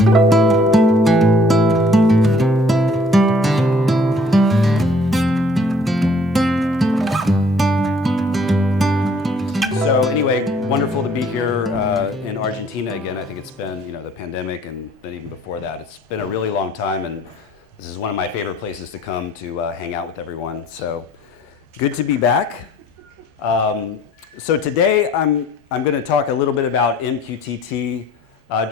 So anyway, wonderful to be here in Argentina again. I think it's been, the pandemic, and then even before that, it's been a really long time, and this is one of my favorite places to come to hang out with everyone. So good to be back. So today I'm going to talk a little bit about MQTT,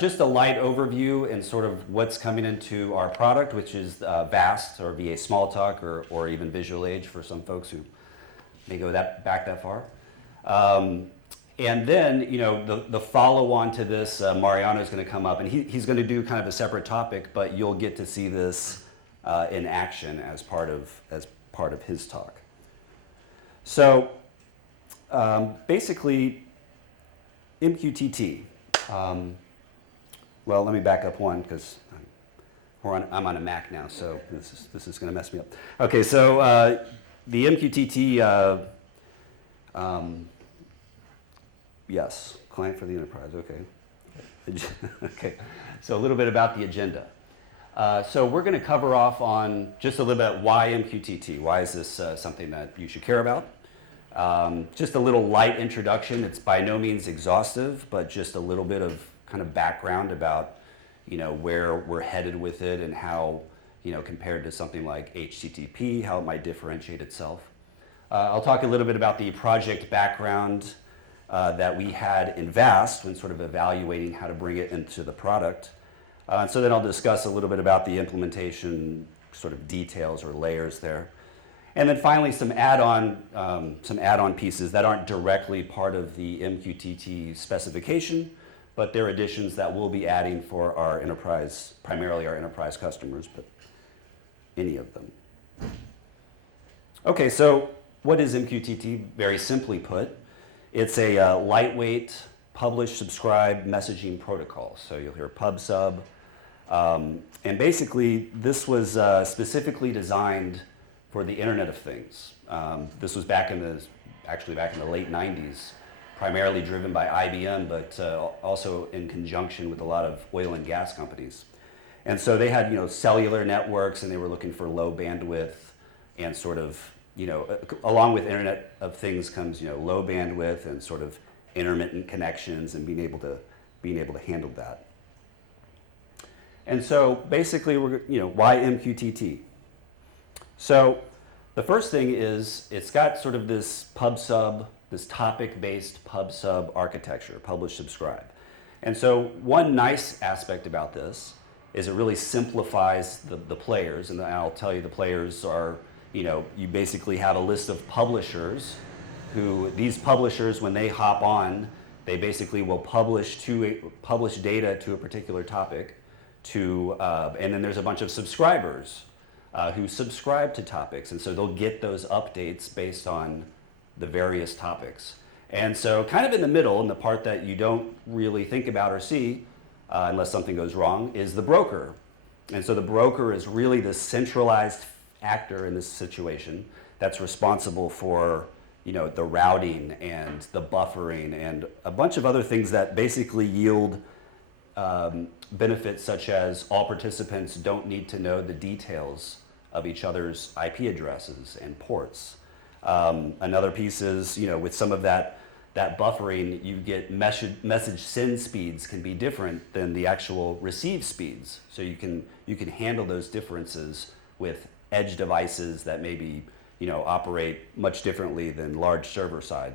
just a light overview and sort of what's coming into our product, which is VAST, or VA Smalltalk, or even Visual Age for some folks who may go back that far. And then, the follow-on to this, Mariano is going to come up, and he's going to do kind of a separate topic, but you'll get to see this in action as part of his talk. So, basically, MQTT. Well, let me back up one because I'm on a Mac now, so this is going to mess me up. Okay, so the MQTT. Yes, client for the enterprise, okay. Okay, so a little bit about the agenda. So we're going to cover off on just a little bit why MQTT, why is this something that you should care about. Just a little light introduction. It's by no means exhaustive, but just a little bit of kind of background about, where we're headed with it and how, compared to something like HTTP, how it might differentiate itself. I'll talk a little bit about the project background that we had in VAST when sort of evaluating how to bring it into the product. And so then I'll discuss a little bit about the implementation sort of details or layers there. And then finally some add-on pieces that aren't directly part of the MQTT specification, but they're additions that we'll be adding for our enterprise, primarily our enterprise customers, but any of them. Okay, so what is MQTT? Very simply put, it's a lightweight publish subscribe messaging protocol. So you'll hear pub sub. And basically, this was specifically designed for the Internet of Things. This was back in the late 90s, primarily driven by IBM, but also in conjunction with a lot of oil and gas companies. And so they had cellular networks, and they were looking for low bandwidth and sort of along with Internet of Things comes, low bandwidth and sort of intermittent connections and being able to handle that. And so basically, why MQTT? So the first thing is it's got sort of this this topic-based pub sub architecture, publish subscribe. And so one nice aspect about this is it really simplifies the players, and I'll tell you the players are, you basically have a list of publishers who, these publishers, when they hop on, they basically will publish data to a particular topic and then there's a bunch of subscribers who subscribe to topics, and so they'll get those updates based on the various topics. And so kind of in the middle, and the part that you don't really think about or see, unless something goes wrong, is the broker. And so the broker is really the centralized actor in this situation that's responsible for the routing and the buffering and a bunch of other things that basically yield benefits, such as all participants don't need to know the details of each other's IP addresses and ports. Another piece is, with some of that buffering, you get message send speeds can be different than the actual receive speeds. So you can handle those differences with edge devices that maybe operate much differently than large server-side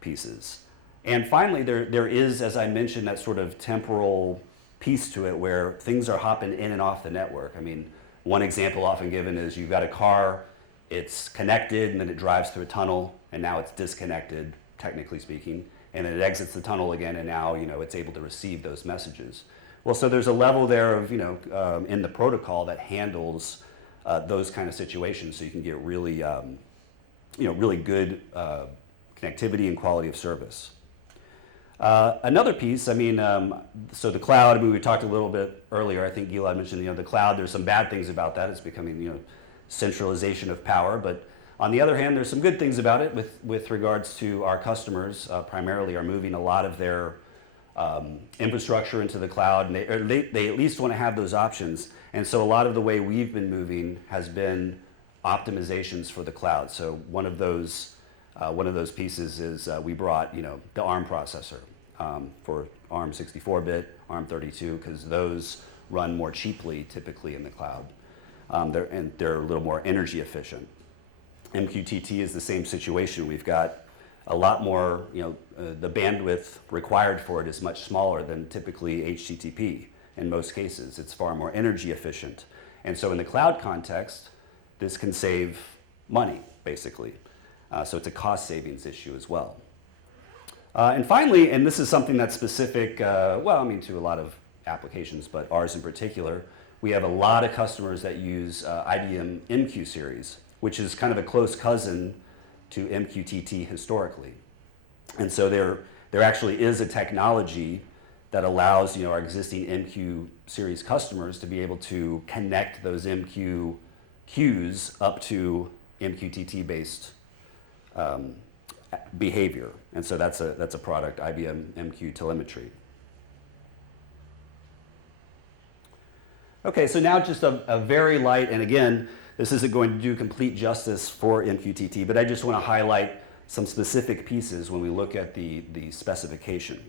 pieces. And finally, there is, as I mentioned, that sort of temporal piece to it where things are hopping in and off the network. I mean, one example often given is you've got a car, it's connected, and then it drives through a tunnel, and now it's disconnected, technically speaking, and then it exits the tunnel again, and now it's able to receive those messages. Well, so there's a level there of in the protocol that handles those kind of situations, so you can get really, really good connectivity and quality of service. Another piece, so the cloud, we talked a little bit earlier, I think Gilad mentioned, the cloud, there's some bad things about that. It's becoming, centralization of power, but on the other hand, there's some good things about it with regards to our customers, primarily are moving a lot of their infrastructure into the cloud, and they at least want to have those options. And so a lot of the way we've been moving has been optimizations for the cloud. So one of those pieces is we brought the ARM processor for ARM 64-bit, ARM 32, because those run more cheaply typically in the cloud. They're a little more energy efficient. MQTT is the same situation. We've got a lot more, the bandwidth required for it is much smaller than typically HTTP in most cases. It's far more energy efficient. And so in the cloud context, this can save money, basically. So it's a cost savings issue as well. And finally, and this is something that's specific, to a lot of applications, but ours in particular, we have a lot of customers that use IBM MQSeries, which is kind of a close cousin to MQTT historically. And so there actually is a technology that allows our existing MQSeries customers to be able to connect those MQ queues up to MQTT-based behavior. And so that's a product, IBM MQ telemetry. Okay, so now just a very light, and again, this isn't going to do complete justice for MQTT, but I just want to highlight some specific pieces when we look at the specification.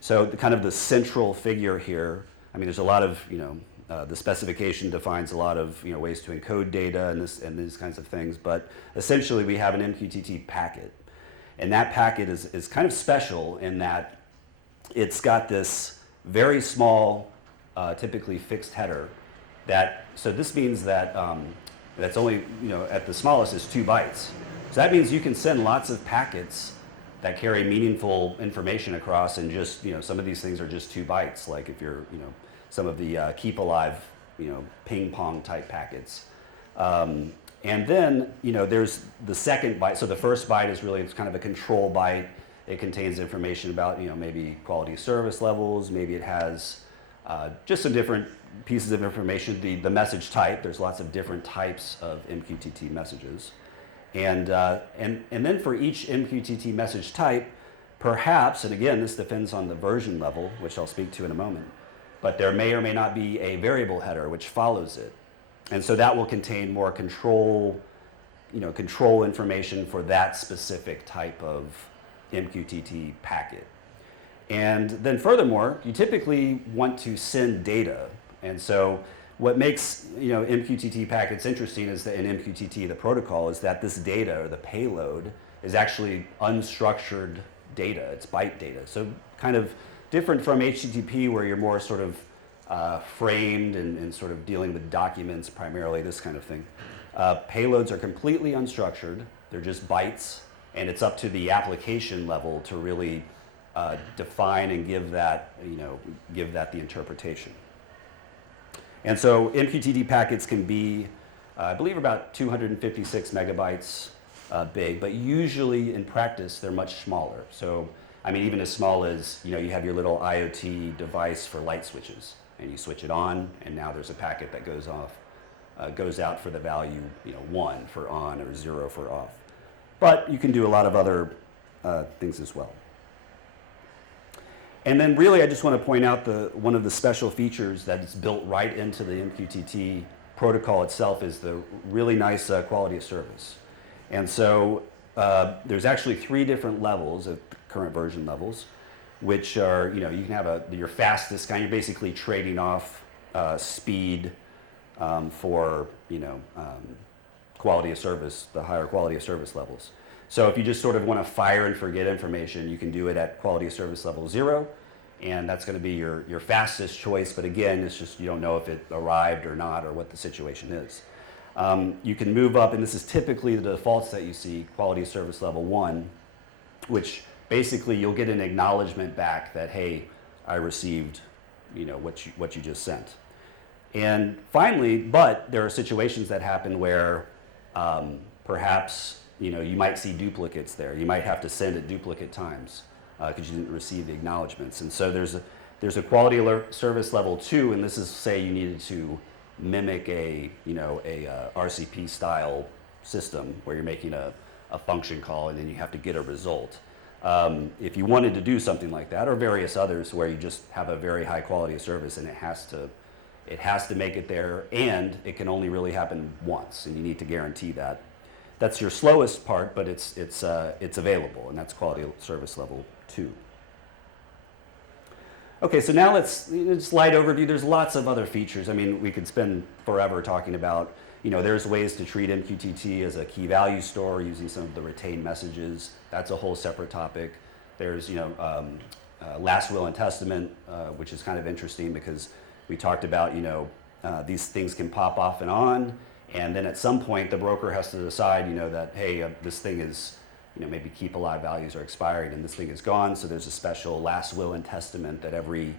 So the central figure here, there's a lot of, the specification defines a lot of ways to encode data and these kinds of things, but essentially we have an MQTT packet. And that packet is kind of special in that it's got this very small, typically fixed header so this means that that's only, at the smallest is 2 bytes. So that means you can send lots of packets that carry meaningful information across, and just, some of these things are just 2 bytes, like if you're, some of the keep alive, ping pong type packets. And then, there's the second byte. So the first byte is really, it's kind of a control byte. It contains information about, maybe quality of service levels. Maybe it has just some different pieces of information. The message type, there's lots of different types of MQTT messages. And then for each MQTT message type, perhaps, and again, this depends on the version level, which I'll speak to in a moment, but there may or may not be a variable header which follows it. And so that will contain more control information for that specific type of MQTT packet. And then furthermore, you typically want to send data. And so what makes MQTT packets interesting is that in MQTT, the protocol, is that this data, or the payload, is actually unstructured data. It's byte data. So kind of different from HTTP, where you're more sort of framed and sort of dealing with documents primarily, this kind of thing. Payloads are completely unstructured. They're just bytes, and it's up to the application level to really define and give that the interpretation. And so MQTT packets can be, I believe, about 256 megabytes big, but usually in practice they're much smaller. So, even as small as, you have your little IoT device for light switches, and you switch it on, and now there's a packet that goes out for the value, 1 for on or 0 for off. But you can do a lot of other things as well. And then really I just want to point out one of the special features that is built right into the MQTT protocol itself is the really nice quality of service. And so there's actually 3 different levels of current version levels, which are, you can have your fastest kind. You're basically trading off speed for, quality of service, the higher quality of service levels. So if you just sort of want to fire and forget information, you can do it at quality of service level 0, and that's going to be your fastest choice. But again, it's just, you don't know if it arrived or not, or what the situation is. You can move up, and this is typically the defaults that you see, quality of service level 1, which basically you'll get an acknowledgement back that, hey, I received, what you just sent. And finally, but there are situations that happen where perhaps you might see duplicates there. You might have to send it duplicate times because you didn't receive the acknowledgments. And so there's a quality alert service level 2, and this is, say you needed to mimic a RCP style system where you're making a function call and then you have to get a result. If you wanted to do something like that, or various others where you just have a very high quality of service and it has to make it there, and it can only really happen once, and you need to guarantee that. That's your slowest part, but it's available, and that's quality of service level 2. Okay, so now it's light overview. There's lots of other features. I mean, we could spend forever talking about, there's ways to treat MQTT as a key value store using some of the retained messages. That's a whole separate topic. There's, last will and testament, which is kind of interesting because we talked about, these things can pop off and on, and then at some point the broker has to decide, that, hey, this thing is, maybe keep alive values are expiring and this thing is gone. So there's a special last will and testament that every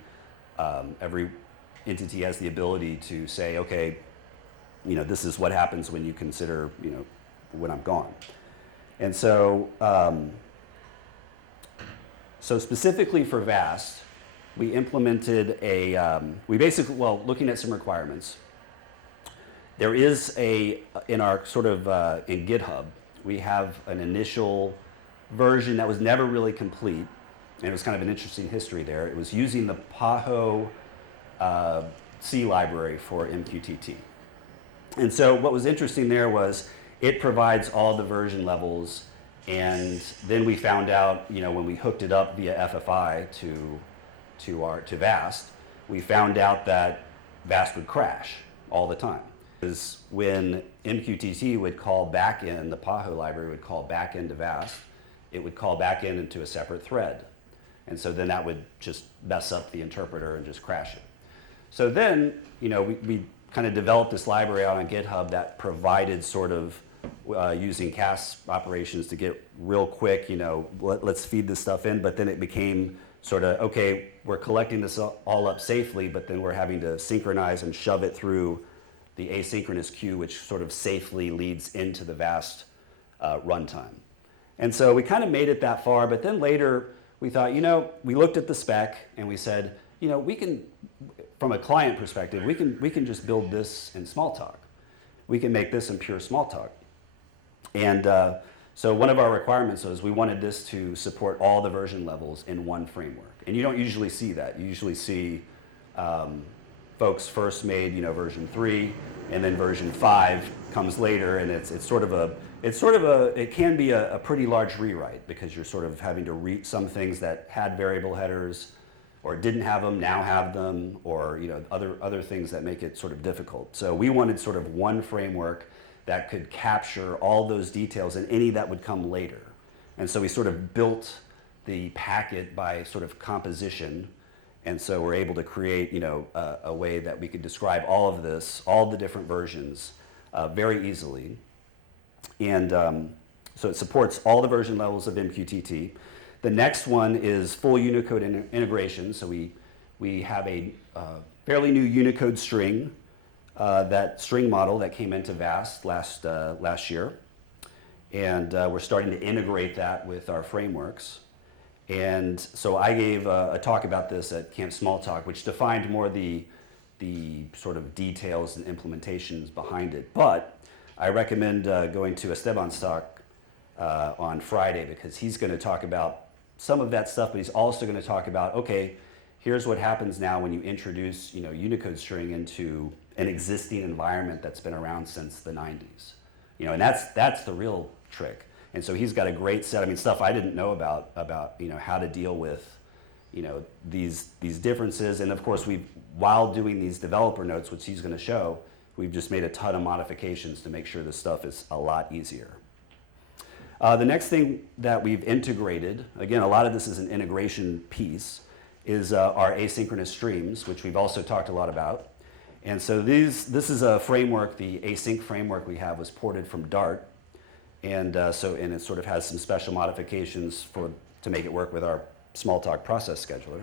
entity has the ability to say, okay, this is what happens when you consider, when I'm gone. And so, so specifically for VAST, we implemented looking at some requirements. There is in our sort of, in GitHub, we have an initial version that was never really complete, and it was kind of an interesting history there. It was using the PAHO C library for MQTT. And so what was interesting there was it provides all the version levels, and then we found out, when we hooked it up via FFI to VAST, we found out that VAST would crash all the time. Because when MQTT would call back in, the PAHO library would call back into VAST, it would call back into a separate thread. And so then that would just mess up the interpreter and just crash it. So then, we kind of developed this library out on GitHub that provided sort of using cast operations to get real quick, let's feed this stuff in, but then it became sort of, okay, we're collecting this all up safely, but then we're having to synchronize and shove it through the asynchronous queue, which sort of safely leads into the VAST runtime. And so we kind of made it that far, but then later we thought, we looked at the spec and we said, we can, from a client perspective, we can just build this in Smalltalk. We can make this in pure Smalltalk. And so one of our requirements was we wanted this to support all the version levels in one framework. And you don't usually see that. You usually see folks first made, version 3, and then version 5 comes later, and it can be a pretty large rewrite because you're sort of having to read some things that had variable headers or didn't have them, now have them, or other things that make it sort of difficult. So we wanted sort of one framework that could capture all those details and any that would come later. And so we sort of built the packet by sort of composition. And so we're able to create, a way that we could describe all of this, all the different versions, very easily. And so it supports all the version levels of MQTT. The next one is full Unicode integration. So we have a fairly new Unicode string, that string model that came into VAST last year. And we're starting to integrate that with our frameworks. And so I gave a talk about this at Camp Smalltalk, which defined more the sort of details and implementations behind it. But I recommend going to Esteban's talk on Friday because he's going to talk about some of that stuff, but he's also going to talk about, okay, here's what happens now when you introduce Unicode string into an existing environment that's been around since the 90s. And that's the real trick. And so he's got a great set. Stuff I didn't know about how to deal with these differences. And of course, while doing these developer notes, which he's going to show, we've just made a ton of modifications to make sure this stuff is a lot easier. The next thing that we've integrated, again, a lot of this is an integration piece, is our asynchronous streams, which we've also talked a lot about. And so this is a framework. The async framework we have was ported from Dart. And it sort of has some special modifications to make it work with our Smalltalk process scheduler.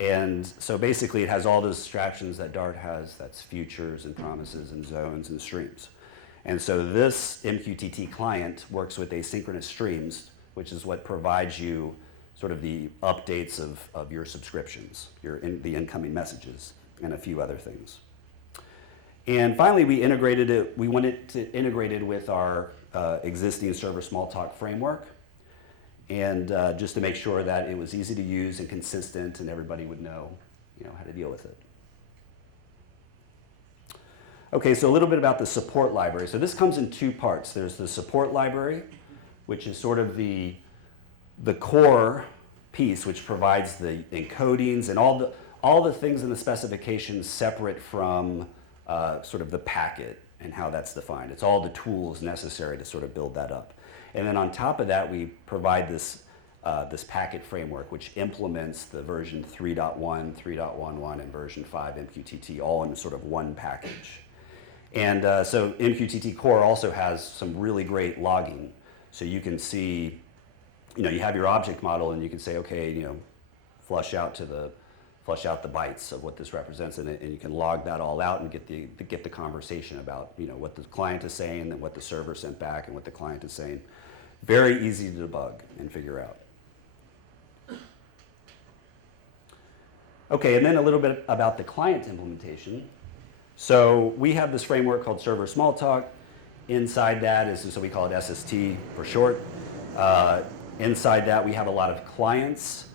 And so basically it has all those abstractions that Dart has, that's futures and promises and zones and streams. And so this MQTT client works with asynchronous streams, which is what provides you sort of the updates of your subscriptions, the incoming messages, and a few other things. And finally, we integrated it. We wanted to integrate it with our existing server Smalltalk framework. and just to make sure that it was easy to use and consistent and everybody would know, how to deal with it. Okay, so a little bit about the support library. So this comes in two parts. There's the support library, which is sort of the core piece, which provides the encodings and all the things in the specification separate from sort of the packet and how that's defined. It's all the tools necessary to sort of build that up. And then on top of that, we provide this packet framework, which implements the version 3.1, 3.11, and version 5 MQTT all in sort of one package. And so MQTT core also has some really great logging. So you can see, you have your object model and you can say, okay, flush out the bytes of what this represents, and you can log that all out and get the conversation about what the client is saying and what the server sent back and what the client is saying. Very easy to debug and figure out. Okay, and then a little bit about the client implementation. So we have this framework called Server Smalltalk. Inside that so we call it SST for short. Inside that we have a lot of clients.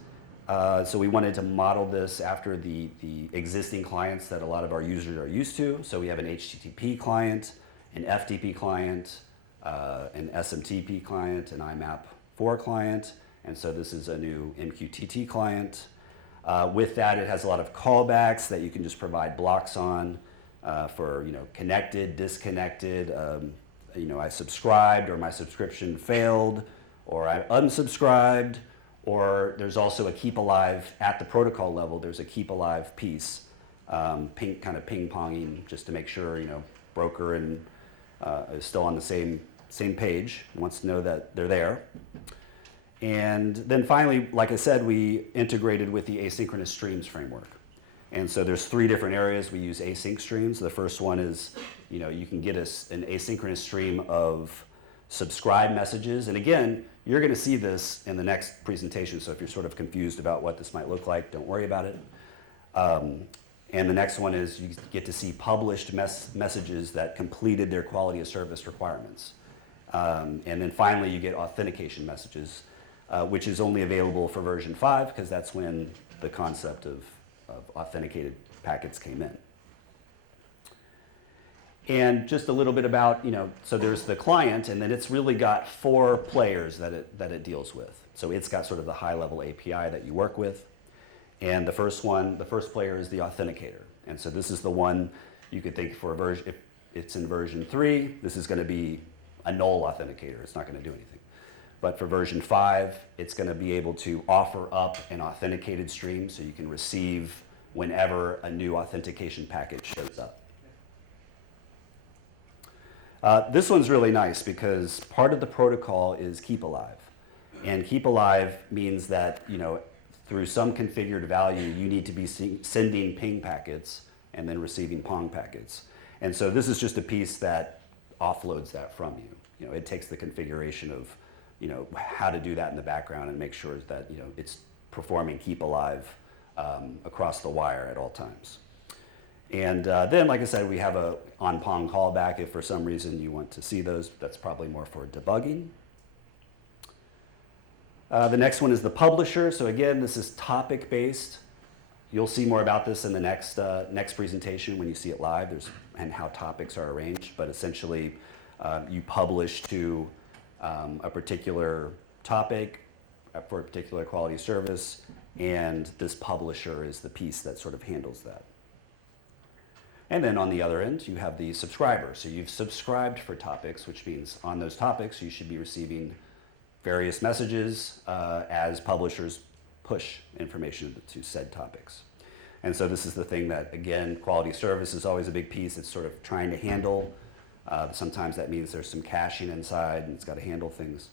So we wanted to model this after the existing clients that a lot of our users are used to. So we have an HTTP client, an FTP client, an SMTP client, an IMAP4 client, and so this is a new MQTT client. With that, it has a lot of callbacks that you can just provide blocks on for connected, disconnected, I subscribed or my subscription failed, or I unsubscribed. Or there's also a keep alive at the protocol level. There's a keep alive piece, kind of ping-ponging just to make sure broker and is still on the same page. Wants to know that they're there. And then finally, like I said, we integrated with the asynchronous streams framework. And so there's three different areas we use async streams. The first one is you can get an asynchronous stream of subscribe messages, and again, you're going to see this in the next presentation, so if you're sort of confused about what this might look like, don't worry about it. And the next one is you get to see published messages that completed their quality of service requirements. And then finally, you get authentication messages, which is only available for version 5, because that's when the concept of authenticated packets came in. And just a little bit about, so there's the client, and then it's really got 4 players that it deals with. So it's got sort of the high-level API that you work with. And the first player is the authenticator. And so this is the one you could think for a version, if it's in version 3, this is going to be a null authenticator. It's not going to do anything. But for version 5, it's going to be able to offer up an authenticated stream so you can receive whenever a new authentication packet shows up. This one's really nice because part of the protocol is keep alive. And keep alive means that, through some configured value, you need to be sending ping packets and then receiving pong packets. And so this is just a piece that offloads that from you. It takes the configuration of, how to do that in the background and make sure that, it's performing keep alive across the wire at all times. And then, like I said, we have a on-pong callback if for some reason you want to see those. That's probably more for debugging. The next one is the publisher. So again, this is topic-based. You'll see more about this in the next presentation when you see it live, and how topics are arranged. But essentially, you publish to a particular topic for a particular quality service, and this publisher is the piece that sort of handles that. And then on the other end, you have the subscriber. So you've subscribed for topics, which means on those topics, you should be receiving various messages as publishers push information to said topics. And so this is the thing that, again, quality service is always a big piece. It's sort of trying to handle. Sometimes that means there's some caching inside, and it's got to handle things.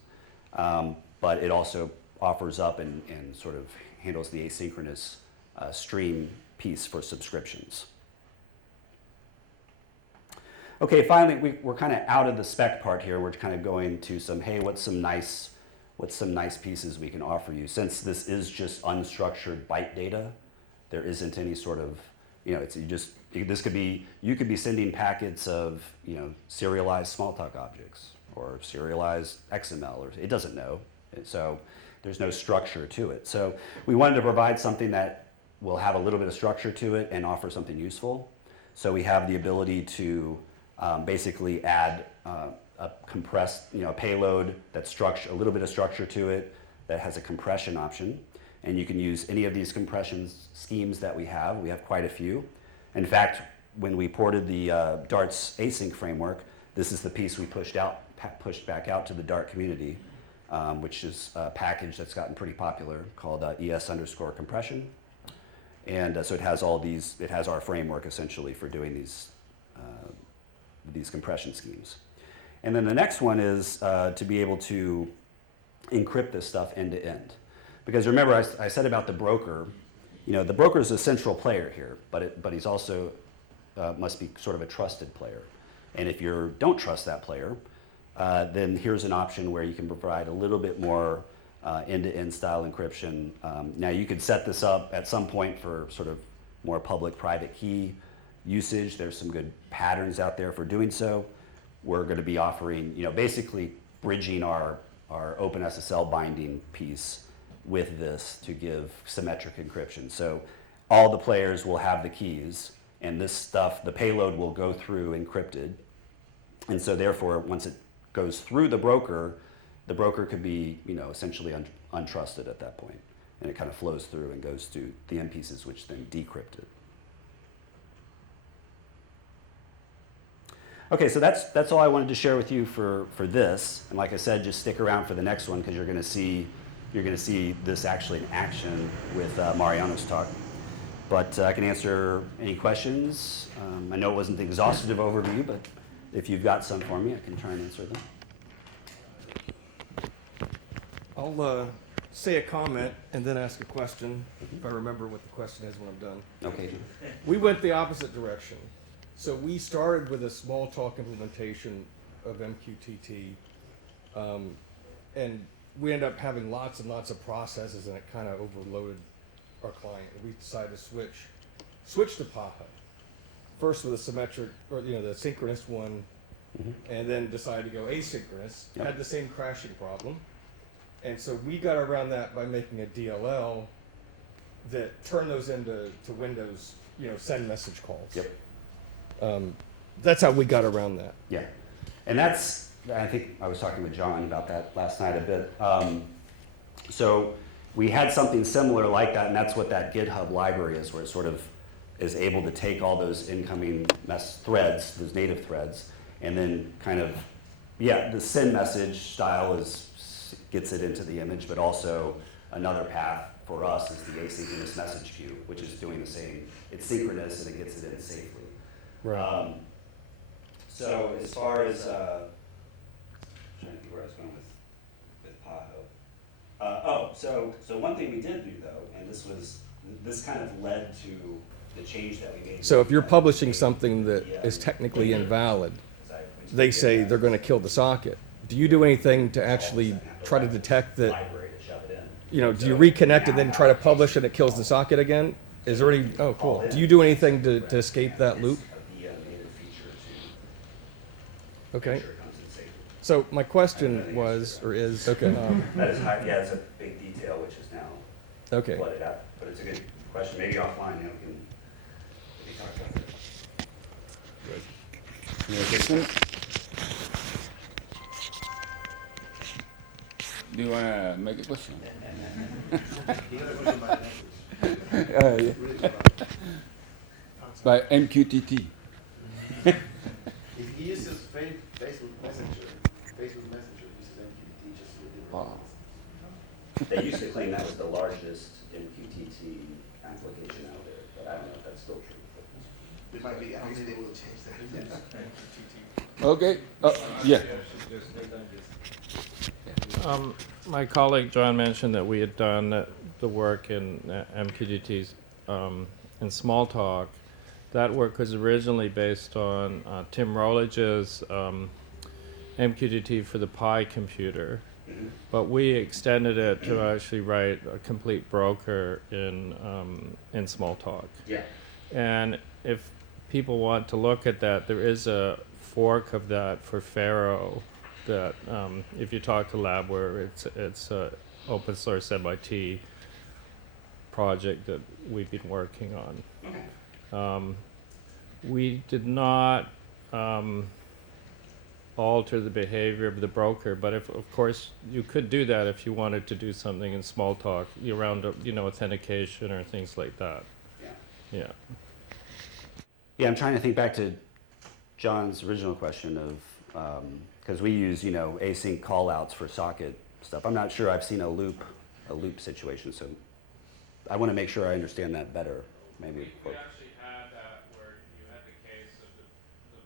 But it also offers up and sort of handles the asynchronous stream piece for subscriptions. Okay, finally, we're kind of out of the spec part here. We're kind of going to some, hey, what's some nice pieces we can offer you? Since this is just unstructured byte data, there isn't any sort of, you could be sending packets of, serialized Smalltalk objects or serialized XML, or it doesn't know. So There's no structure to it. So we wanted to provide something that will have a little bit of structure to it and offer something useful. So we have the ability to basically add a compressed, payload that's a little bit of structure to it that has a compression option. And you can use any of these compression schemes that we have. We have quite a few. In fact, when we ported the Dart's async framework, this is the piece we pushed back out to the Dart community, which is a package that's gotten pretty popular called ES_compression. And so it has it has our framework essentially for doing these compression schemes. And then the next one is to be able to encrypt this stuff end to end. Because remember, I said about the broker, the broker is a central player here, but he's also must be sort of a trusted player. And if you don't trust that player, then here's an option where you can provide a little bit more end-to-end style encryption. Now you could set this up at some point for sort of more public-private key usage. There's some good patterns out there for doing so. We're going to be offering, basically bridging our OpenSSL binding piece with this to give symmetric encryption. So all the players will have the keys, and this stuff, the payload will go through encrypted. And so therefore, once it goes through the broker could be, essentially untrusted at that point. And it kind of flows through and goes to the end pieces, which then decrypt it. Okay, so that's all I wanted to share with you for this. And like I said, just stick around for the next one because you're going to see this actually in action with Mariano's talk. But I can answer any questions. I know it wasn't the exhaustive overview, but if you've got some for me, I can try and answer them. I'll say a comment and then ask a question if I remember what the question is when I'm done. Okay. We went the opposite direction. So we started with a Smalltalk implementation of MQTT, and we ended up having lots and lots of processes, and it kind of overloaded our client. We decided to switch to PAHO. First with a symmetric, or the synchronous one, and then decided to go asynchronous. Yep. Had the same crashing problem. And so we got around that by making a DLL that turned those into Windows, send message calls. Yep. That's how we got around that. Yeah. And I think I was talking with John about that last night a bit. So we had something similar like that, and that's what that GitHub library is, where it sort of is able to take all those incoming threads, those native threads, and then kind of, the send message style gets it into the image, but also another path for us is the asynchronous message queue, which is doing the same. It's synchronous and it gets it in safely. Right. So as far as, I'm trying to think where I was going with PAHO. So one thing we did do though, and this kind of led to the change that we made. So if you're publishing something that is technically invalid, they say they're going to kill the socket. Do you do anything to actually try to detect that? Do you reconnect and then try to publish and it kills the socket again? Is there any? Oh, cool. Do you do anything to escape that loop? Okay. So my question was, or is, okay. That is high, it's a big detail, which is now Okay. flooded out. But it's a good question. Maybe offline, we can talk about it. Any other question? Do you want to make a question? Yeah. By MQTT. If he uses Facebook Messenger uses MQTT just with different Wow. They used to claim that was the largest MQTT application out there, but I don't know if that's still true. It might be, I don't think they will change that. Okay. Yeah. My colleague John mentioned that we had done the work in MQTT's in Smalltalk. That work was originally based on Tim Rollage's MQTT for the Pi computer, but we extended it to actually write a complete broker in Smalltalk. Yeah. And if people want to look at that, there is a fork of that for Pharaoh that if you talk to Labware, open source MIT project that we've been working on. We did not alter the behavior of the broker, but if, of course, you could do that if you wanted to do something in Smalltalk around, authentication or things like that. Yeah. Yeah, I'm trying to think back to John's original question of, because we use, async callouts for socket stuff. I'm not sure I've seen a loop situation, so I want to make sure I understand that better. Maybe. We actually had that where you had the case of the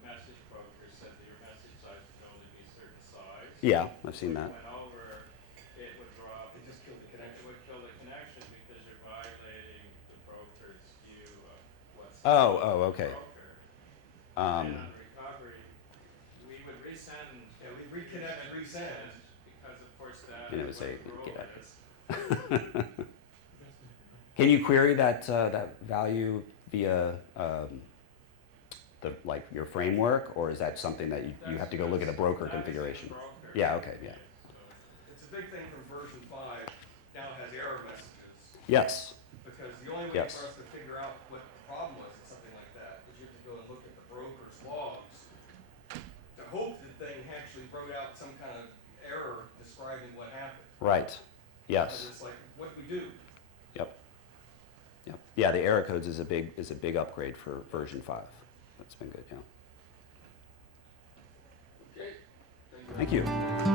message broker said that your message size could only be a certain size. Yeah, I've seen that. Went over, it would drop. It just killed the It connection. would kill the connection because you're violating the broker's view of what's Okay. broker. Um, And on recovery, we would resend. Yeah, we reconnect and resend. Because of course that. And it was what a the rule get out. is. Can you query that value via your framework, or is that something that you have to go look at a broker That is in the configuration? broker. Yeah. Okay. Yeah. It's a big thing from version 5, now has error messages. Yes. Because the only way Yes. for us to figure out what the problem was in something like that is you have to go and look at the broker's logs to hope the thing actually wrote out some kind of error describing what happened. Right. Because Yes. it's like, what do we do? Yep. Yep. Yeah. The error codes is a big upgrade for version 5. That's been good. Yeah. Okay. Thank you.